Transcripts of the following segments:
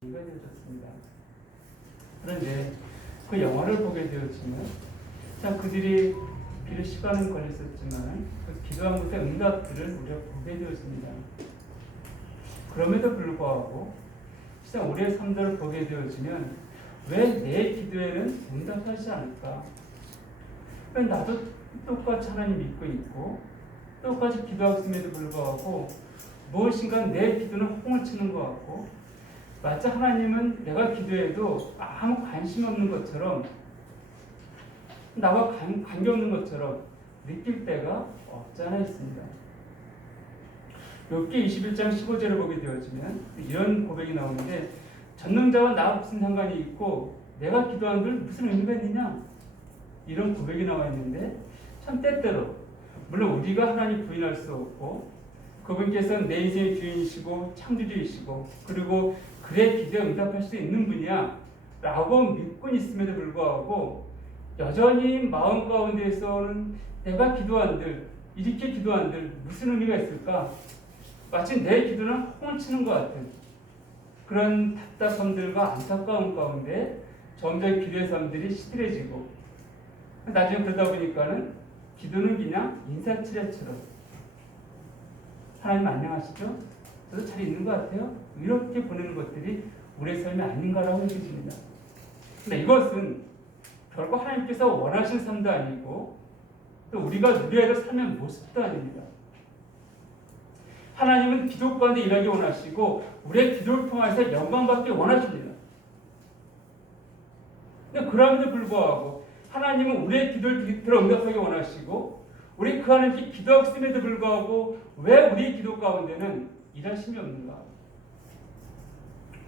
되어졌습니다. 그런데 그 영화를 보게 되었지만 참 그들이 비록 시간은 걸렸었지만 그 기도한 것의 응답들을 우리가 보게 되었습니다. 그럼에도 불구하고 진짜 우리의 삶들을 보게 되어지면 왜 내 기도에는 응답하지 않을까? 왜 나도 똑같이 하나님 믿고 있고 똑같이 기도하고 있음에도 불구하고 무엇인가 내 기도는 허공을 치는 것 같고 마치 하나님은 내가 기도해도 아무 관심 없는 것처럼 나와 관계없는 것처럼 느낄 때가 없지 않아 있습니다. 욥기 21장 15절을 보게 되어지면 이런 고백이 나오는데 전능자와 나 무슨 상관이 있고 내가 기도한 들 무슨 의미가 있느냐 이런 고백이 나와 있는데 참 때때로 물론 우리가 하나님 부인할 수 없고 그분께서는 내 인생의 주인이시고 창조주이시고 그리고 그의 기도에 응답할 수 있는 분이야 라고 믿고 있음에도 불구하고 여전히 마음 가운데에서는 내가 기도한들 이렇게 기도한들 무슨 의미가 있을까? 마치 내 기도는 홈을 치는 것 같은 그런 답답함들과 안타까움 가운데 점점 기도의 삶들이 시들해지고 나중에 그러다 보니까는 기도는 그냥 인사치레처럼 하나님 안녕하시죠? 저도 잘 있는 것 같아요. 이렇게 보내는 것들이 우리의 삶이 아닌가라고 느껴집니다. 근데 이것은 결코 하나님께서 원하시는 삶도 아니고 또 우리가 누려야 될 삶의 모습도 아닙니다. 하나님은 기도 가운데 일하기 원하시고 우리의 기도를 통해서 영광받기 원하십니다. 근데 그럼에도 불구하고 하나님은 우리의 기도를 들어 응답하기 원하시고 우리 그 하나님께 기도하고 있음에도 불구하고 왜 우리의 기도 가운데는 일하심이 없는가?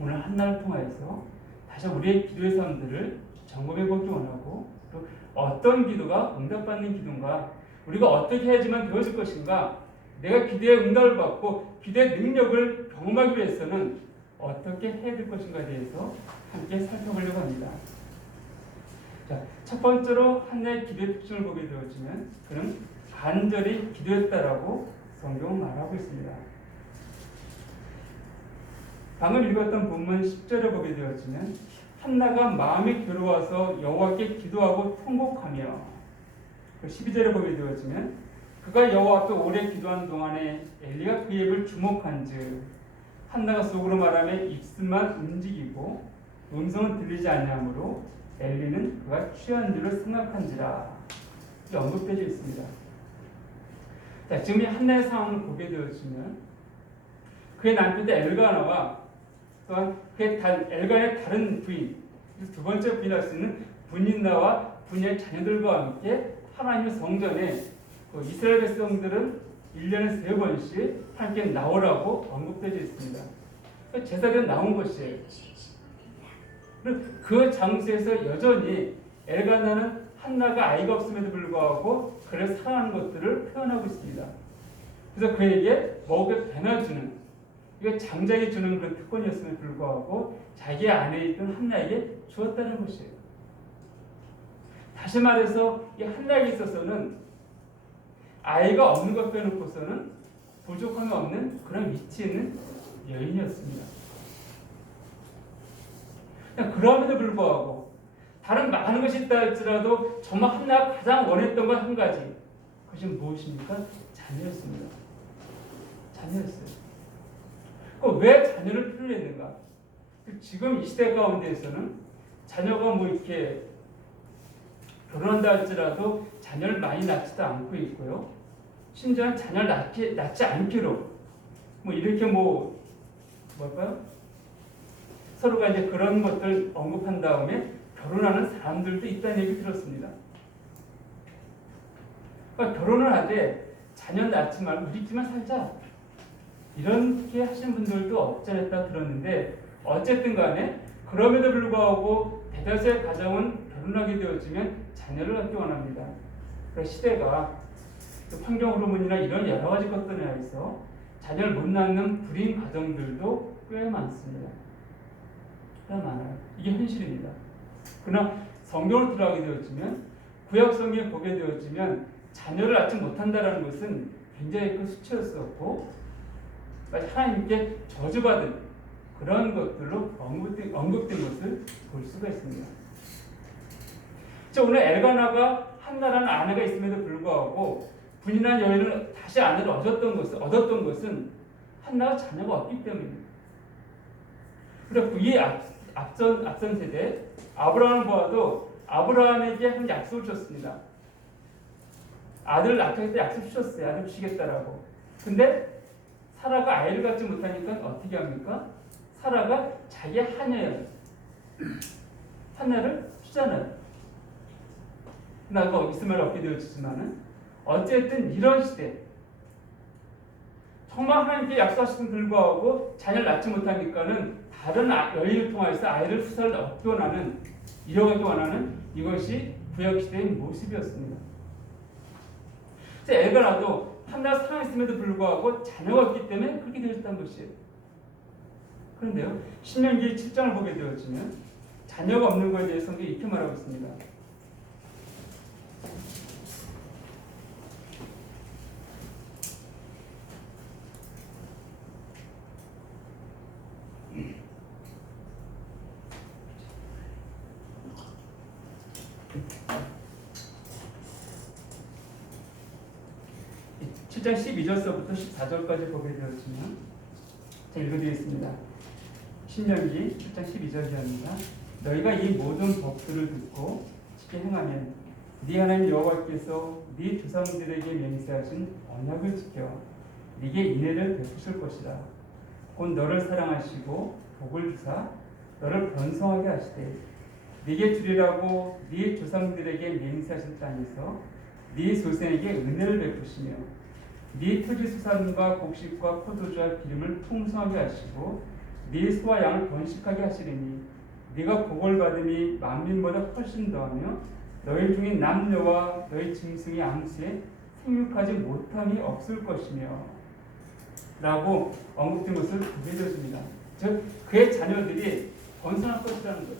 오늘 한날을 통해서 다시 우리의 기도의 삶들을 점검해 보기 원하고 또 어떤 기도가 응답받는 기도인가? 우리가 어떻게 해야지만 되어질 것인가? 내가 기도의 응답을 받고 기도의 능력을 경험하기 위해서는 어떻게 해야 될 것인가에 대해서 함께 살펴보려고 합니다. 자, 첫 번째로 한나의 기도의 특징을 보게 되어지면 그는 간절히 기도했다라고 성경은 말하고 있습니다. 방금 읽었던 본문 10절을 보게 되어지면 한나가 마음이 괴로워서 여호와께 기도하고 통곡하며 12절을 보게 되어지면 그가 여호와 앞에 오래 기도한 동안에 엘리가 그 입을 주목한즉 한나가 속으로 말하며 입술만 움직이고 음성은 들리지 아니하므로 엘리는 그가 취한 줄을 생각한지라 이렇게 언급되어 있습니다. 자, 지금 이 한나의 상황을 보게 되어지면 그의 남편 엘가나와 또한 그의 엘가나의 다른 부인 두 번째 부인할 수 있는 분인나와 분의 자녀들과 함께 하나님의 성전에 이스라엘 백성들은 1년에 3번씩 함께 나오라고 언급되어 있습니다. 제사장은 나온 것이에요. 그 장소에서 여전히 엘가나는 한나가 아이가 없음에도 불구하고 그를 사랑하는 것들을 표현하고 있습니다. 그래서 그에게 먹여 배나주는 이거 장자에게 주는 그런 특권이었음에도 불구하고 자기 안에 있던 한나에게 주었다는 것이에요. 다시 말해서 이 한나에게 있어서는 아이가 없는 것 빼놓고서는 부족함이 없는 그런 위치에 있는 여인이었습니다. 그럼에도 불구하고 다른 많은 것이 있다 할지라도 정말 한나가 가장 원했던 것 한 가지 그것이 무엇입니까? 자녀였습니다. 자녀였어요. 왜 자녀를 필요했는가? 지금 이 시대 가운데에서는 자녀가 뭐 이렇게 결혼한다 할지라도 자녀를 많이 낳지도 않고 있고요. 심지어 자녀를 낳지 않기로 뭐 이렇게 뭘까요? 서로가 이제 그런 것들 언급한 다음에 결혼하는 사람들도 있다는 얘기 들었습니다. 그러니까 결혼을 하되 자녀 낳지 말고 우리 집만 살자. 이렇게 하시는 분들도 없지 않았다 들었는데 어쨌든 간에 그럼에도 불구하고 대다수의 가정은 결혼하게 되어지면 자녀를 갖기 원합니다. 그 시대가 환경 호르몬이나 이런 여러 가지 것들에 의해서 자녀를 못 낳는 불임 가정들도 꽤 많습니다. 꽤 많아요. 이게 현실입니다. 그러나 성경을 들어가게 되어지면 구약 성경에 보게 되어지면 자녀를 낳지 못한다는 것은 굉장히 큰 수치였었고 하나님께 저주받은 그런 것들로 언급된 것을 볼 수가 있습니다. 오늘 엘가나가 한나라는 아내가 있음에도 불구하고 분인한 여인을 다시 아내를 얻었던 것은 한나가 자녀가 없기 때문입니다. 그리고 이 앞선 세대 아브라함을 보아도 아브라함에게 한 약속을 줬습니다. 아들을 낳게 때 약속 주셨어요. 아들 주시겠다라고. 근데 사라가 아이를 갖지 못하니까 어떻게 합니까? 사라가 자기 하나를 주잖아요. 나가 있을 말 없게 되어지지만은 어쨌든 이런 시대 정말 하나님께 약속하신 불구하고 자녀를 낳지 못하니까는 다른 여인을 통해서 아이를 후사를 얻기 원하는 이뤄가기 원하는 이것이 구약시대의 모습이었습니다. 그래서 엘가나도 한나를 사랑했음에도 불구하고 자녀가 없기 때문에 그렇게 되었다는 것이에요. 그런데요, 신명기 7장을 보게 되어지면 자녀가 없는 것에 대해서 성경이 이렇게 말하고 있습니다. 칠 장 12절서부터 14절까지 보게 되어지면 제가 읽어드리겠습니다. 신명기 7장 12절입니다. 너희가 이 모든 법들을 듣고 지켜 행하면 네 하나님 여호와께서 네 조상들에게 맹세하신 언약을 지켜 네게 인애를 베푸실 것이라. 곧 너를 사랑하시고 복을 주사 너를 번성하게 하시되 네게 주리라고 네 조상들에게 맹세하신 땅에서 네 조상에게 은혜를 베푸시며 네 토지 수산과 곡식과 포도주와 기름을 풍성하게 하시고 네 소와 양을 번식하게 하시리니 네가 복을 받음이 만민보다 훨씬 더하며 너희 중에 남녀와 너희 짐승의 암수에 생육하지 못함이 없을 것이며 라고 언급된 것을 보게 되었습니다. 즉 그의 자녀들이 번성할 것이라는 것.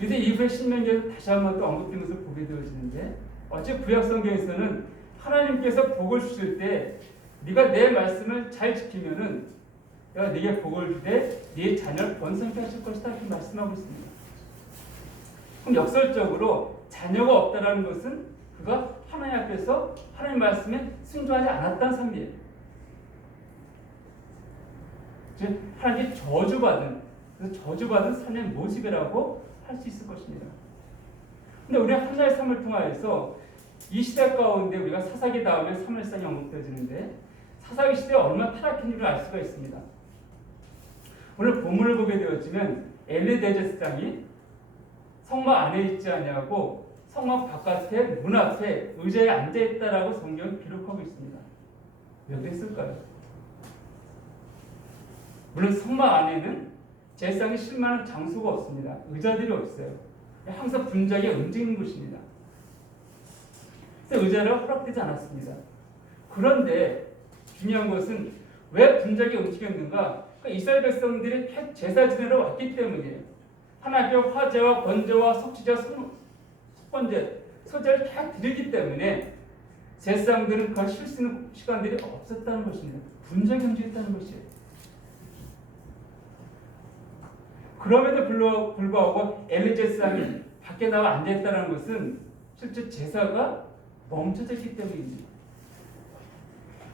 이제 이후에 신명기에서 다시 한번 또 언급된 것을 보게 되어지는데 어째 구약 성경에서는 하나님께서 복을 주실 때 네가 내 말씀을 잘 지키면은 내가 네게 복을 주되 네 자녀를 번성케 하실 것이다 이렇게 말씀하고 있습니다. 그럼 역설적으로 자녀가 없다라는 것은 그가 하나님 앞에서 하나님 말씀에 순종하지 않았다는 삶이에요. 즉 하나님께 저주받은 삶의 모습이라고 할 수 있을 것입니다. 근데 우리가 한나의 삶을 통하여서 이 시대 가운데 우리가 사사기 다음에 사무엘상이 언급되어지는데 사사기 시대에 얼마나 타락했는지를 알 수가 있습니다. 오늘 본문을 보게 되어지면 엘리대제사장이 성막 안에 있지 아니하고 성막 바깥에 문 앞에 의자에 앉아 있다라고 성경이 기록하고 있습니다. 왜 그랬을까요? 물론 성막 안에는 제사장이 실만한 장소가 없습니다. 의자들이 없어요. 항상 분장이 움직이는 곳입니다. 그래서 의자를 허락되지 않았습니다. 그런데 중요한 것은 왜 분장이 움직였는가? 이스라엘 백성들이 제사 지내러 왔기 때문이에요. 하나님께 화제와 번제와 속죄와 속번제, 소제를 다 드리기 때문에 제사장들은 그걸 쉴 수 있는 시간들이 없었다는 것입니다. 분장이 움직였다는 것이에요. 그럼에도 불구하고 엘리 제사장이 밖에 나와 앉아있다는 것은 실제 제사가 멈춰졌기 때문입니다.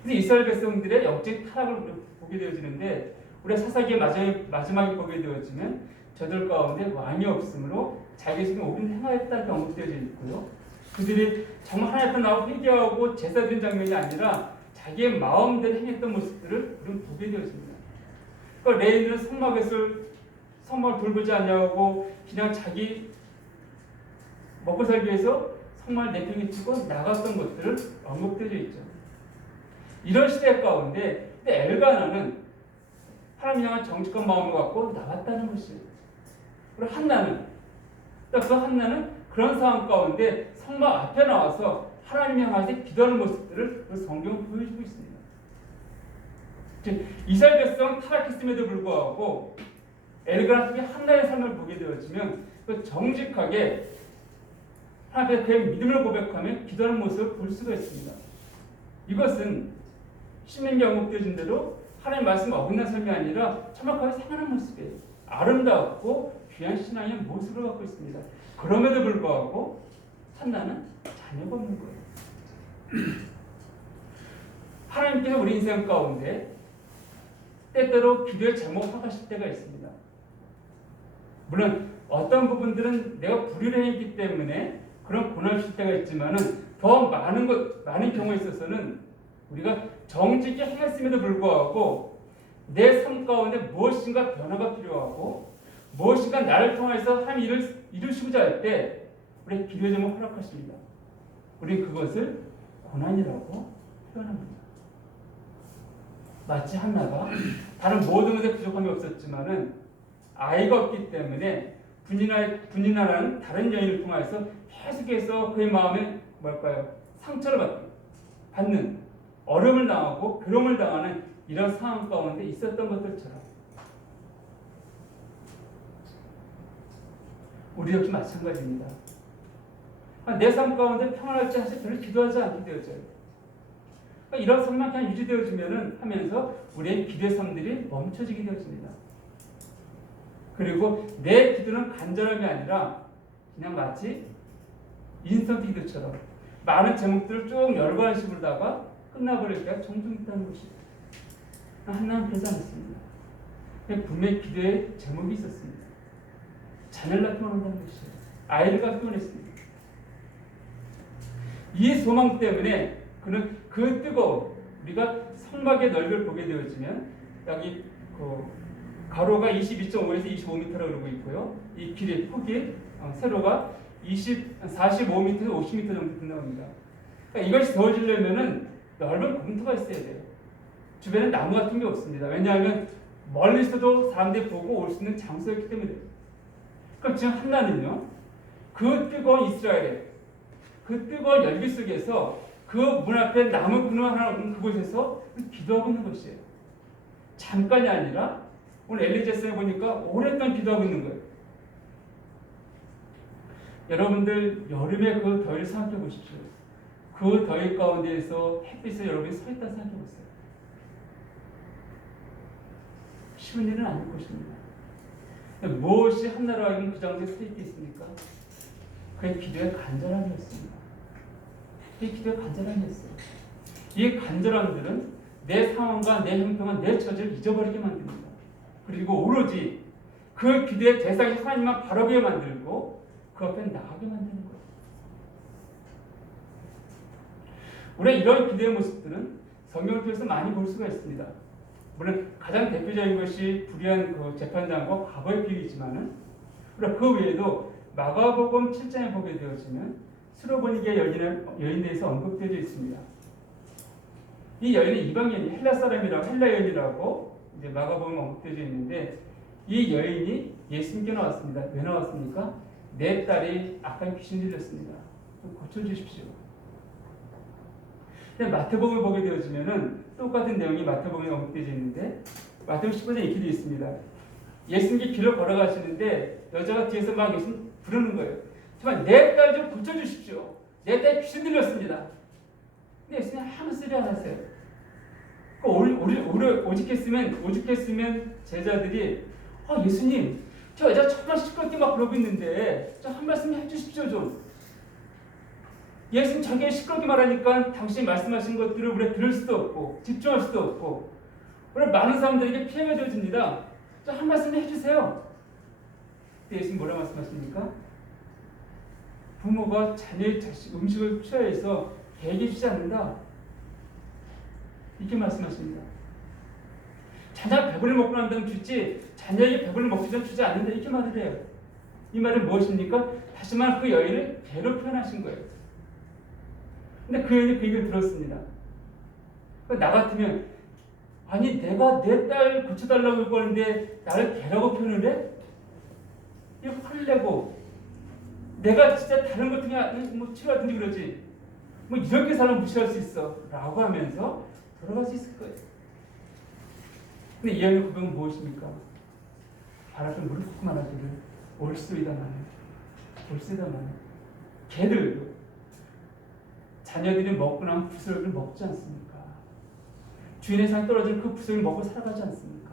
그래서 이스라엘 백성들의 영적 타락을 보게 되어지는데 우리가 사사기의 마지막에 보게 되어지면 저들 가운데 왕이 없으므로 자기 중에 옳은 행하였다는 언급되어져 있고요. 그들이 정말 하나님 앞에 나와 회개하고 제사 드린 장면이 아니라 자기의 마음대로 행했던 모습들을 우리는 보게 되어집니다. 그러니까 레위인은 성막을 돌보지 않냐고 그냥 자기 먹고 살기 위해서 성막을 내팽개치고 나갔던 것들을 언급되어 있죠. 이런 시대 가운데 엘가나는 하나님 향한 정직한 마음을 갖고 나왔다는 것이에요. 그리고 한나는 그런 상황 가운데 성막 앞에 나와서 하나님 향해서 기도하는 모습들을 성경은 보여주고 있습니다. 즉 이스라엘 백성 타락했음에도 불구하고 엘가나 통해 한나의 삶을 보게 되어지면 정직하게 하나님 앞에 그의 믿음을 고백하며 기도하는 모습을 볼 수가 있습니다. 이것은 신명기에 언급되어진 대로 하나님 말씀 어긋난 삶이 아니라 정확하게 생활하는 모습이에요. 아름답고 귀한 신앙의 모습을 갖고 있습니다. 그럼에도 불구하고 한나는 자녀가 없는 거예요. 하나님께서 우리 인생 가운데 때때로 기도의 제목을 허가하실 때가 있습니다. 물론 어떤 부분들은 내가 불의를 했기 때문에 그런 고난을 줄 때가 있지만은 더 많은 경우에 있어서는 우리가 정직히 행했음에도 불구하고 내 삶 가운데 무엇인가 변화가 필요하고 무엇인가 나를 통해서 한 일을 이루시고자 할 때 우리 기도의 제목을 허락하십니다. 우리는 그것을 고난이라고 표현합니다. 마치 한나가 다른 모든 것에 부족함이 없었지만은 아이가 없기 때문에 분이나라는 다른 여인을 통해서 계속해서 그의 마음에 상처를 받는 어려움을 당하고 괴로움을 당하는 이런 상황 가운데 있었던 것들처럼 우리 역시 마찬가지입니다. 내 삶 가운데 평안할지 사실 별로 기도하지 않게 되어져요. 이런 삶만 그냥 유지되어지면은 하면서 우리의 기도의 삶들이 멈춰지게 되어집니다. 그리고 내 기도는 간절함이 아니라 그냥 마치 인스턴트 기도처럼 많은 제목들을 쭉 열관식 부르다가 끝나버릴 때가 종종 있다는 것이에요. 하나는 그러지 않습니다. 분명히 기도에 제목이 있었습니다. 자녀를 낳기 원한다는 것이에요. 아이를 갖기 원했습니다. 이 소망 때문에 그는 그 뜨거운 우리가 성막의 넓이를 보게 되어지면 여기 가로가 22.5에서 25m라고 그러고 있고요. 이 길의 폭이 세로가 45m에서 50m 정도 된다고 합니다. 그러니까 이것이 세워지려면은 넓은 공터가 있어야 돼요. 주변에 나무 같은 게 없습니다. 왜냐하면 멀리서도 사람들이 보고 올 수 있는 장소였기 때문에. 그럼 지금 한나는요, 그 뜨거운 이스라엘의 그 뜨거운 열기 속에서 그 문 앞에 나무 그늘 하나 없는 그곳에서 기도하고 있는 것이에요. 잠깐이 아니라 오늘 엘리제스에 보니까 오랫동안 기도하고 있는 거예요. 여러분들 여름의 그 더위를 생각해 보십시오. 그 더위 가운데에서 햇빛에 여러분이 서 있다 생각해 보세요. 쉬운 일은 아닐 것입니다. 무엇이 한나라 하여금 그 장소에 서 있겠습니까? 그의 기도의 간절함이었습니다. 그의 기도의 간절함이었어요. 이 간절함들은 내 상황과 내 형편과 내 처지를 잊어버리게 만듭니다. 그리고 오로지 그 기도의 대상이 하나님만 바라보게 만들고 그 앞에 나가게 만드는 거예요. 우리가 이런 기도의 모습들은 성경을 통해서 많이 볼 수가 있습니다. 물론 가장 대표적인 것이 불의한 그 재판장과 과거의 비유이지만은 그 외에도 마가복음 7장에 보게 되어지면 스로보니게 여인에 대해서 언급되어 있습니다. 이 여인은 이방인이 헬라 사람이라고 헬라 여인이라고 이제 마가복음에 언급되어 있는데 이 여인이 예수님께 나왔습니다. 왜 나왔습니까? 내 딸이 악한 귀신 들렸습니다. 좀 고쳐주십시오. 마태복음을 보게 되어지면은 똑같은 내용이 마태복음에 언급되어 있는데 마태복음 10장에 이렇게 되어 있습니다. 예수님이 길을 걸어가시는데 여자가 뒤에서 막 예수님 부르는 거예요. 정말 내 딸 좀 고쳐주십시오. 내 딸 귀신 들렸습니다. 근데 예수님 아무 소리 안 하세요. 오죽했으면 제자들이 예수님 저 여자 정말 시끄럽게 막 그러고 있는데 저 한 말씀 해주십시오 좀. 예수님 자기가 시끄럽게 말하니까 당신이 말씀하신 것들을 우리가 들을 수도 없고 집중할 수도 없고 우리 많은 사람들에게 피해가 되어집니다. 저 한 말씀 해주세요. 근데 예수님 뭐라 말씀하십니까? 부모가 자녀의 음식을 취하해서 개에게 주지 않는다. 이렇게 말씀하십니다. 자녀가 배불리 먹고 난 다음 주지 자녀에게 배불리 먹기 전 주지 않는다. 이렇게 말을 해요. 이 말은 무엇입니까? 다시 말해 그 여인을 개로 표현하신 거예요. 근데 그 여인이 그 얘기를 들었습니다. 나 같으면 아니 내가 내 딸 고쳐달라고 했는데 나를 개라고 표현을 해? 이거 화를 내고 내가 진짜 다른 것 중에 뭐 치료하든지 그러지 뭐 이렇게 사람 무시할 수 있어 라고 하면서 돌아갈 수 있을 거예요. 근데 이 여인의 고백은 무엇입니까? 발 앞에 무릎 꿇고 말하기를 올소이다마는 개들도 자녀들이 먹고 나면 부스러기를 먹지 않습니까? 주인의 상에 떨어진 그 부속을 먹고 살아가지 않습니까?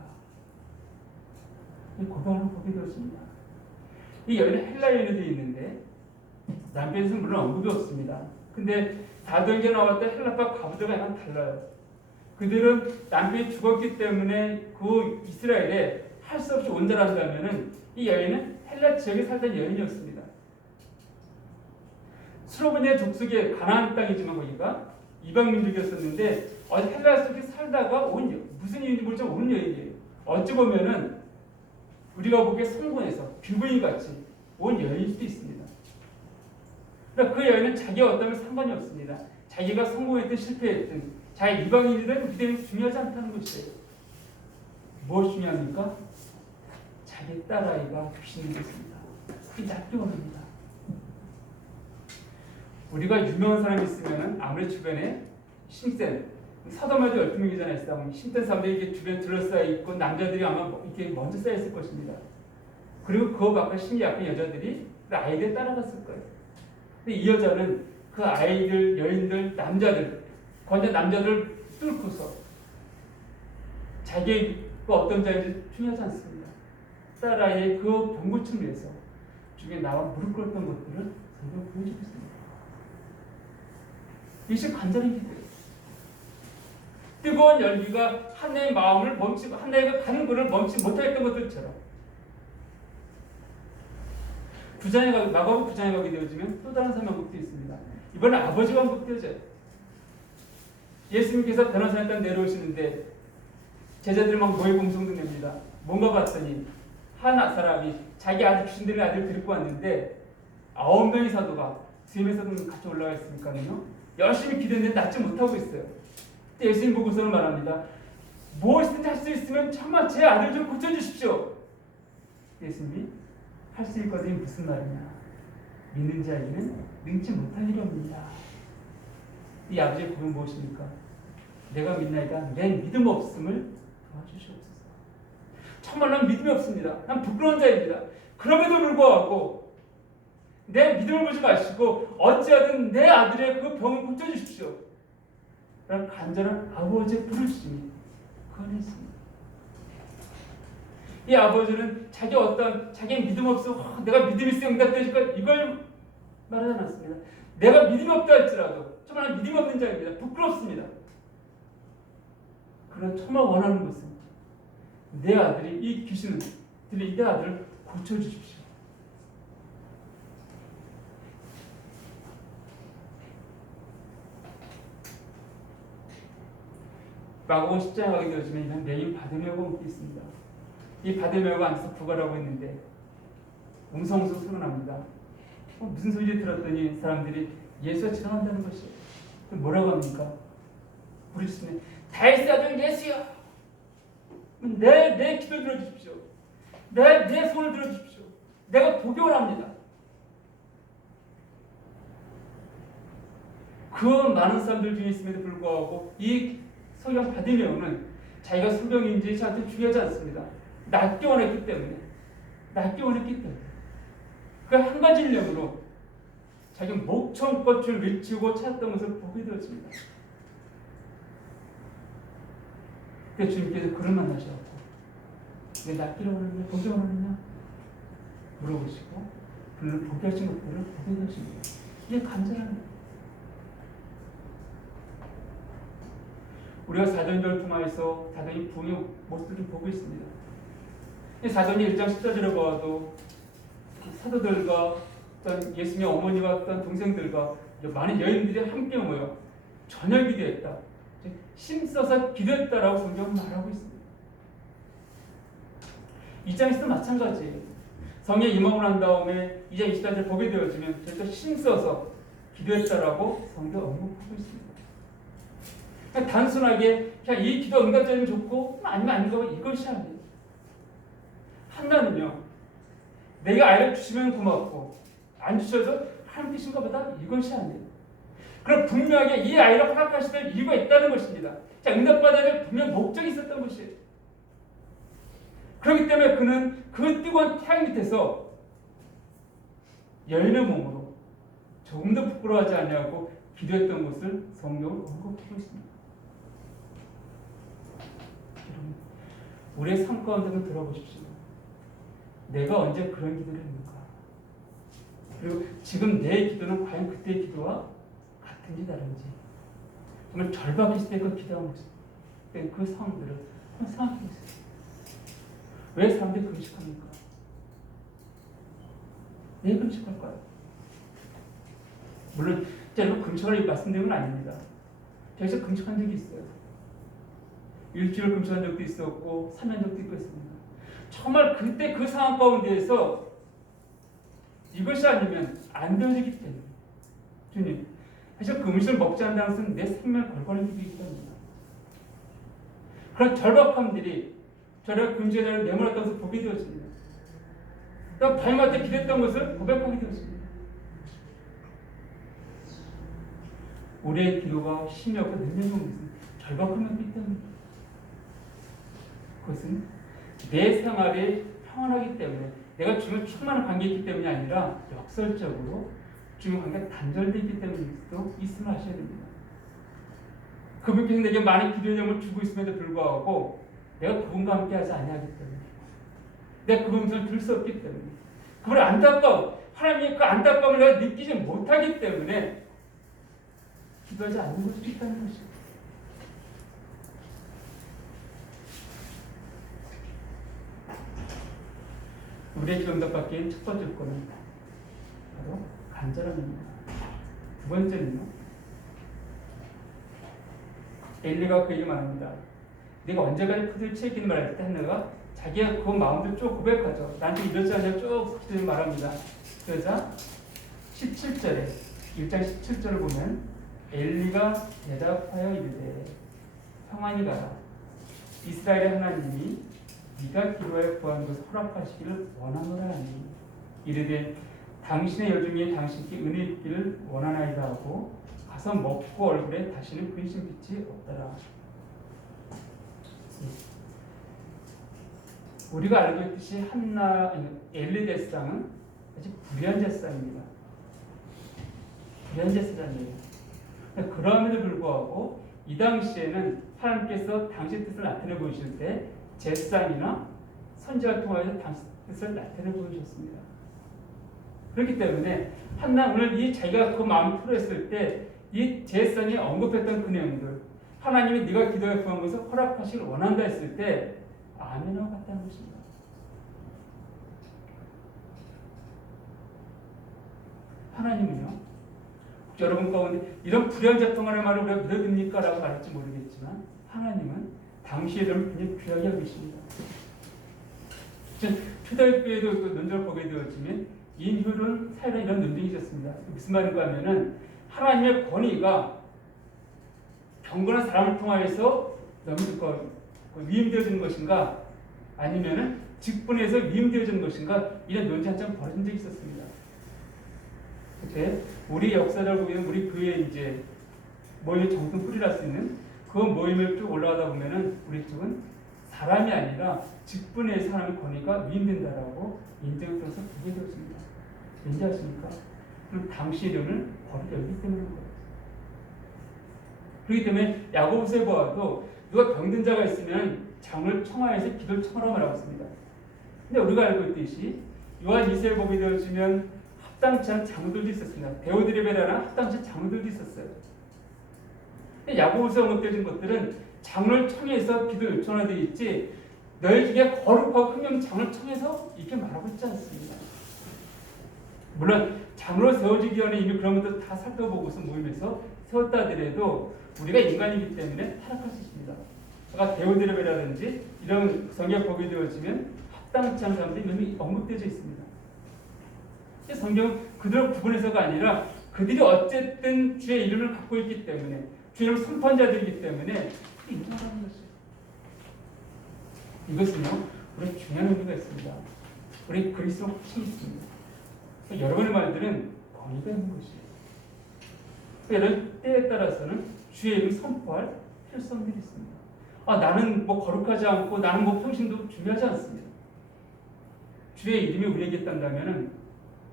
이 고백을 보게 되었습니다. 이 여인은 헬라 여인이 되어 있는데 남편에서는 물론 언급이 없습니다. 근데 사도행전에 나왔던 헬라파 과부들과 약간 달라요. 그들은 남편이 죽었기 때문에 그 이스라엘에 할 수 없이 온전한다면은 이 여인은 헬라 지역에 살던 여인이었습니다. 슬로베니아 족속의 가나안 땅이지만 거기가 이방 민족이었었는데 헬라 속에 살다가 온 무슨 이유인지 모르지만 온 여인이에요. 어찌 보면은 우리가 보기에 성공해서 규부인 같이 온 여인일 수도 있습니다. 그러니까 그 여인은 자기가 어떠면 상관이 없습니다. 자기가 성공했든 실패했든 자기 이방인이든 그들이 중요하지 않다는 것이에요. 무엇이 중요합니까? 자기 딸아이가 귀신이 됐습니다. 그게 낫게 원합니다. 우리가 유명한 사람이 있으면 아무리 주변에 힘센 사도마도 12명이잖아요. 있다 보면 힘센 사람들이 이렇게 주변에 둘러싸여 있고 남자들이 아마 이렇게 먼저 쌓여 있을 것입니다. 그리고 그 밖에 힘이 약한 여자들이 그 아이들 따라갔을 거예요. 근데 이 여자는 그 아이들, 여인들, 남자들, 거기에 남자들 뚫고서 자기가 어떤 자인지 중요하지 않습니다. 딸아이의 그 병고침을 위해서 중에 나와 무릎 꿇었던 것들을 성경 보여주고 있습니다. 이것이 간절한 기도예요. 뜨거운 열기가 한나의 마음을 멈추고 한나가 가는 것을 멈추지 못했던 것들처럼 마가복 9장에 가게 되어지면 또 다른 사람 왕국도 있습니다. 이번엔 아버지 왕국 되어져요. 예수님께서 변호사에 딱 내려오시는데 제자들이 막 모여 공성도 냅니다. 뭔가 봤더니 한 사람이 자기 아들 귀신 들린 아들을 데리고 왔는데 9명의 사도가 주님의 사도는 같이 올라가 있으니까요. 열심히 기도했는데 낫지 못하고 있어요. 그때 예수님 보고서는 말합니다. 무엇이든지 할 수 있으면 정말 제 아들 좀 고쳐주십시오. 예수님이 할 수 있거든요. 무슨 말이냐. 믿는 자에게는 능치 못할 일이 없느니라. 이 아버지의 고백은 무엇입니까? 내가 믿나이다. 내 믿음 없음을 도와주시옵소서. 정말 난 믿음이 없습니다. 난 부끄러운 자입니다. 그럼에도 불구하고 내 믿음을 보지 마시고 어찌하든 내 아들의 그 병을 고쳐주십시오. 라는 간절한 아버지의 부르심이 그 안에 있습니다. 이 아버지는 자기 믿음 없어 내가 믿음이 있어 응답되니까 이걸 말하지 않았습니다. 내가 믿음이 없다 할지라도 정말 믿음이 없는 자입니다. 부끄럽습니다. 그러나 정말 원하는 것은 내 아들이 이 귀신을 들린 내 아들을 고쳐주십시오. 마가복음 10장에 가게 되어지면 메인 바데메오가 묶여 있습니다. 이 바데메오가 앉아서 부활하고 있는데 웅성웅성 소문납니다. 무슨 소리를 들었더니 사람들이 예수가 지나간다는 것이에요. 뭐라고 합니까? 부르시네. 다윗의 아들 예수야. 내 기도 들어주십시오. 내 소원을 들어주십시오. 내가 복용을 합니다. 그 많은 사람들 중에 있음에도 불구하고 이 성령 바디메오는 자기가 소병인지 저한테 중요하지 않습니다. 낫기 원했기 때문에 그 한 가지 일념으로 자기 목청껏을 외치고 찾았던 것을 보게 되었습니다. 그때 주님께서 그를 만나셔서 왜 낫기를 원하느냐 보기 원하느냐 물어보시고 그를 보게 하신 것들을 보게 되었습니다. 이게 간절합니다. 우리가 사도행전을 통해서 사도의 부흥의 모습을 보고 있습니다. 사도행전 1장 14절에 봐도 사도들과 어떤 예수님의 어머니와 어떤 동생들과 많은 여인들이 함께 모여 저녁 기도했다. 힘써서 기도했다라고 성경은 말하고 있습니다. 이 장에서도 마찬가지예요. 성에 임함을 한 다음에 2장 24절 보게 되어지면 절대 힘써서 기도했다라고 성경 언급하고 있습니다. 그냥 단순하게 그냥 이 기도 응답되면 좋고 아니면 아닌 거 이것이 아니에요. 한나는요. 내가 아이를 주시면 고맙고 안 주셔서 하나님 뜻인가 보다 이것이 아니에요. 그럼 분명하게 이 아이를 허락하실 이유가 있다는 것입니다. 자, 응답받아야 될 분명 목적이 있었던 것이에요. 그렇기 때문에 그는 그 뜨거운 태양 밑에서 여인의 몸으로 조금도 부끄러워하지 않냐고 기도했던 것을 성경은 언급하고 있습니다. 우리의 삶 가운데 한번 돌아보십시오. 내가 언제 그런 기도를 했는가? 그리고 지금 내 기도는 과연 그때의 기도와 같은지 다른지, 정말 절박했을 때 그 기도한 모습, 그 상황들을 한번 생각해 보세요. 왜 사람들이 금식합니까? 왜 금식할까요? 물론 제가 금식을 말씀드린 건 아닙니다. 제가 금식한 적이 있어요. 일주일 금식한 적도 있었고 3년 적도 있었습니다. 정말 그때 그 상황 가운데에서 이것이 아니면 안 되어지기 때문에 주님, 사실 그 음식을 먹지 않는다는 것은 내 생명을 걸거는 기도이기 때문입니다. 그런 절박함들이 저를 금식의 자리에 내몰았다고 해서 보게 되었습니다. 그러니까 밤마다 기도했던 것을 고백하게 되었습니다. 우리의 기도가 힘이 없고 능력이 없는 것은 절박함이 있기 때문입니다. 그것은 내 생활이 평안하기 때문에, 내가 주님과 충만한 관계이기 때문이 아니라 역설적으로 주님과 관계가 단절되어 있기 때문일 수도 있음을 아셔야 됩니다. 그분께서 내게 많은 기도의 점을 주고 있음에도 불구하고 내가 그분과 함께 하지 아니하기 때문에, 내가 그 음성을 들을 수 없기 때문에, 그분의 안타까움, 하나님의 그 안타까움을 내가 느끼지 못하기 때문에 기도하지 않는 것이 있다는 것입니다. 우리의 기도 응답받기엔 첫 번째 요건은 바로 간절함입니다. 두 번째는요, 엘리가 그 얘기 말합니다. 네가 언제까지 포도를 채기는 말할 때 한나가 자기의 그 마음도 쭉 고백하죠. 나한테 이러지 않냐 쭉 말합니다. 그러자 17절에 1장 17절을 보면 엘리가 대답하여 이르되 평안히 가라. 이스라엘의 하나님이 네가 기도하여 구한 것을 허락하시기를 원하노라 하니 이르되 당신의 여중에 당신께 은혜 있기를 원하나이다 하고 가서 먹고 얼굴에 다시는 근심빛이 없더라. 우리가 알고 있듯이 엘리 제사장은 아주 불의한 제사장입니다. 불의한 제사장이에요. 그럼에도 불구하고 이 당시에는 하나님께서 당신의 뜻을 나타내 보이실 때 제사장이나 선지자를 통하여서 당신의 뜻을 나타내 보이셨습니다. 그렇기 때문에 한나 오늘 이 자기가 그 마음을 토로했을 때 이 제사장이 언급했던 그 내용들, 하나님이 네가 기도에 구한 것을 허락하시길 원한다 했을 때 아멘하고 같다는 것입니다. 하나님은요, 여러분 가운데 이런 불의한 제사장의 말을 우리가 믿어듭니까? 라고 말할지 모르겠지만 하나님은 당시의 이름을 굉장히 귀하게 하고 계십니다. 초대교회도 그 논쟁을 보게 되었지만 인효론 사이에 이런 논쟁이 있었습니다. 무슨 말인가 하면은 하나님의 권위가 경건한 사람을 통하여서 위임되어지는 것인가, 아니면은 직분에서 위임되어지는 것인가, 이런 논쟁이 한참 벌어진 적이 있었습니다. 그때 우리 역사를 보면 우리 교회에 이제 모임의 정통 뿌리랄 수 있는 그 모임을 쭉 올라가다 보면은 우리 쪽은 사람이 아니라 직분의 사람의 권위가 위임된다라고 인정을 들어서 보게 되었습니다. 왠지 아십니까? 그럼 당시 이름을 버리게 열기 때문인 거예요. 그렇기 때문에 야고보서에 보아도 누가 병든 자가 있으면 장을 청하여서 기도를 청하라고 말하고 있습니다. 근데 우리가 알고 있듯이 요한 2세에 보게 되어지면 합당치 않은 장들도 있었습니다. 데오드립에라는 합당치 않은 장들도 있었어요. 근데 야고보서에 언급되어진 것들은 장을 청해서 기도 요청하되 있지 너희 중에 거룩하고 흠없는 장을 청해서 이렇게 말하고 있지 않습니다. 물론 장으로 세워지기 전에 이미 그런 것들 다 살펴보고서 모임에서 세웠다 하더라도 우리가 인간이기 때문에 타락할 수 있습니다. 아까 데오드립이라든지 이런 성경 보게 되어지면 합당치 않은 사람들이 이미 언급되어 있습니다. 성경 그들을 구분해서가 아니라 그들이 어쨌든 주의 이름을 갖고 있기 때문에 주의 이름을 선포한 자들이기 때문에 인정하는 것이에요. 이것은요, 우리 중요한 의미가 있습니다. 우리 그리스도 확신이 있습니다. 여러분의 말들은 권위가 있는 것이에요. 이런 때에 따라서는 주의 이름을 선포할 필요성들이 있습니다. 나는 뭐 거룩하지 않고 나는 뭐 평신도 중요하지 않습니다. 주의 이름이 우리에게 있다면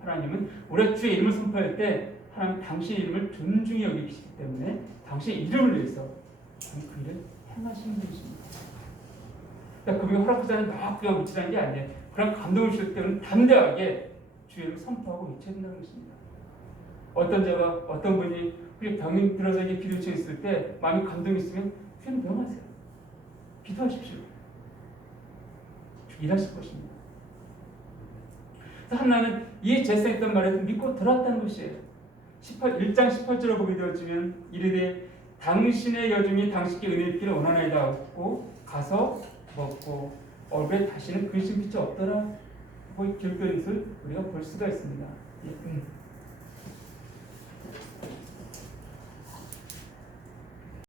하나님은 우리가 주의 이름을 선포할 때 하나님 당신의 이름을 존중히 여기시기 때문에 당신의 이름을 위해서 그 일을 행하시는 것입니다. 그러니까 그분이 허락하지 않으면 막 그냥 묻히라는 게 아니에요. 그런 감동을 주실 때는 담대하게 주의를 선포하고 외쳐야 된다는 것입니다. 어떤 분이 병이 들어서 이제 기도 요청했을 때 마음이 감동이 있으면 그냥 명하세요. 기도하십시오. 일하실 것입니다. 그래서 한나는 이 제사했던 말을 믿고 들었다는 것이에요. 1장 18절을 보게 되어지면 이르되 당신의 여종이 당신께 은혜 입기를 원하나이다 하고 가서 먹고 얼굴에 다시는 근심 빛이 없더라 하고 기록된 것을 우리가 볼 수가 있습니다.